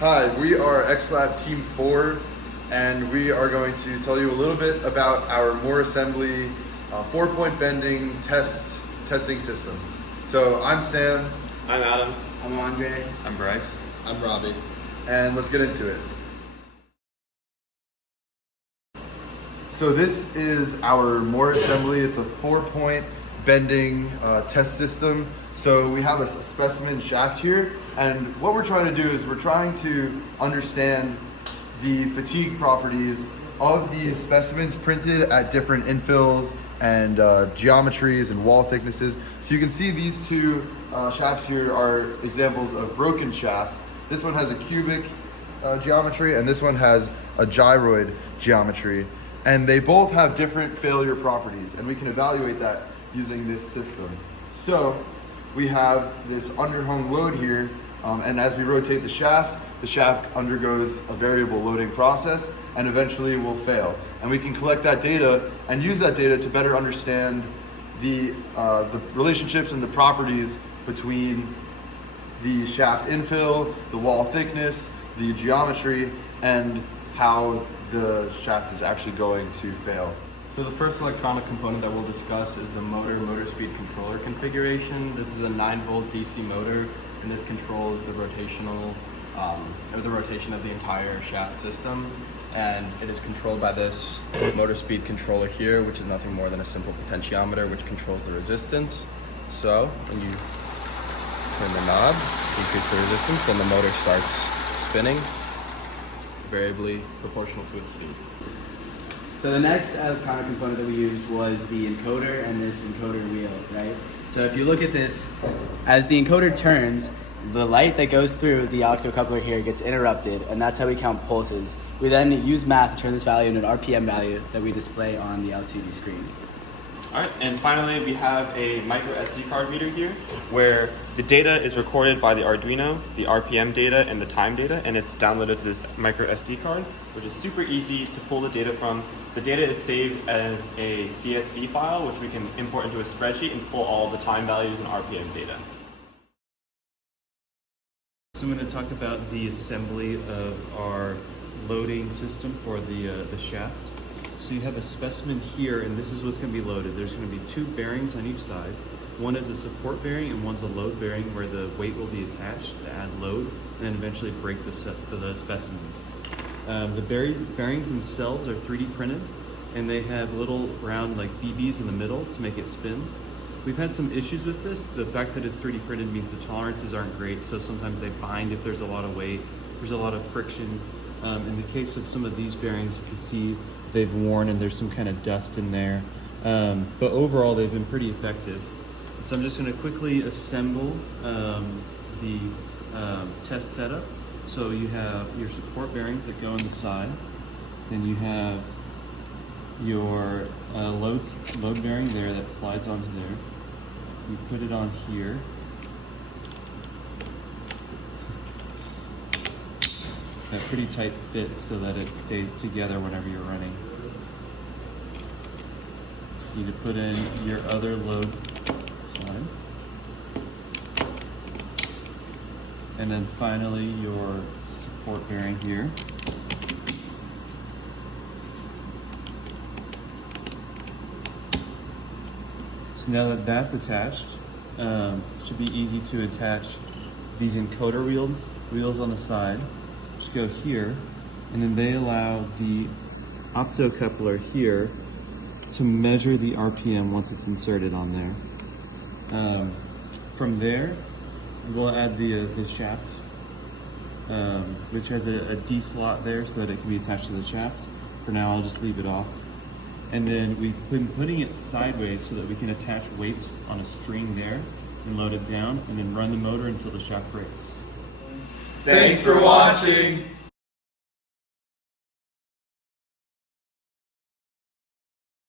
Hi, we are xLab Team 4, and we are going to tell you a little bit about our Moore Assembly 4-point bending testing system. So I'm Sam. I'm Adam. I'm Andre. I'm Bryce. I'm Robbie. And let's get into it. So this is our Moore Assembly. It's a 4-point bending test system. So we have a specimen shaft here, and what we're trying to do is we're trying to understand the fatigue properties of these specimens printed at different infills and geometries and wall thicknesses. So you can see these two shafts here are examples of broken shafts. This one has a cubic geometry, and this one has a gyroid geometry. And they both have different failure properties, and we can evaluate that using this system. So we have this underhung load here, and as we rotate the shaft undergoes a variable loading process and eventually will fail. And we can collect that data and use that data to better understand the relationships and the properties between the shaft infill, the wall thickness, the geometry, and how the shaft is actually going to fail. So the first electronic component that we'll discuss is the motor speed controller configuration. This is a 9-volt DC motor, and this controls the rotation of the entire shaft system. And it is controlled by this motor speed controller here, which is nothing more than a simple potentiometer which controls the resistance. So when you turn the knob, increase the resistance, then the motor starts spinning, variably proportional to its speed. So the next electronic component that we used was the encoder and this encoder wheel, right? So if you look at this, as the encoder turns, the light that goes through the octocoupler here gets interrupted, and that's how we count pulses. We then use math to turn this value into an RPM value that we display on the LCD screen. All right, and finally we have a micro SD card reader here where the data is recorded by the Arduino, the RPM data and the time data, and it's downloaded to this micro SD card, which is super easy to pull the data from. The data is saved as a CSV file, which we can import into a spreadsheet and pull all the time values and RPM data. So I'm going to talk about the assembly of our loading system for the shaft. So you have a specimen here, and this is what's going to be loaded. There's going to be 2 bearings on each side. One is a support bearing and one's a load bearing where the weight will be attached to add load and then eventually break the specimen. The bearings themselves are 3D printed, and they have little round like BBs in the middle to make it spin. We've had some issues with this. The fact that it's 3D printed means the tolerances aren't great, so sometimes they bind if there's a lot of weight. There's a lot of friction. In the case of some of these bearings, you can see they've worn and there's some kind of dust in there. But overall, they've been pretty effective. So I'm just going to quickly assemble the test setup. So you have your support bearings that go on the side. Then you have your load bearing there that slides onto there. You put it on here. That pretty tight fits so that it stays together whenever you're running. You need to put in your other load side. And then finally your support bearing here. So now that that's attached, it should be easy to attach these encoder wheels on the side. Just go here, and then they allow the optocoupler here to measure the RPM once it's inserted on there. From there, we'll add the shaft, which has a D slot there so that it can be attached to the shaft. For now, I'll just leave it off. And then we've been putting it sideways so that we can attach weights on a string there and load it down and then run the motor until the shaft breaks. Thanks for watching.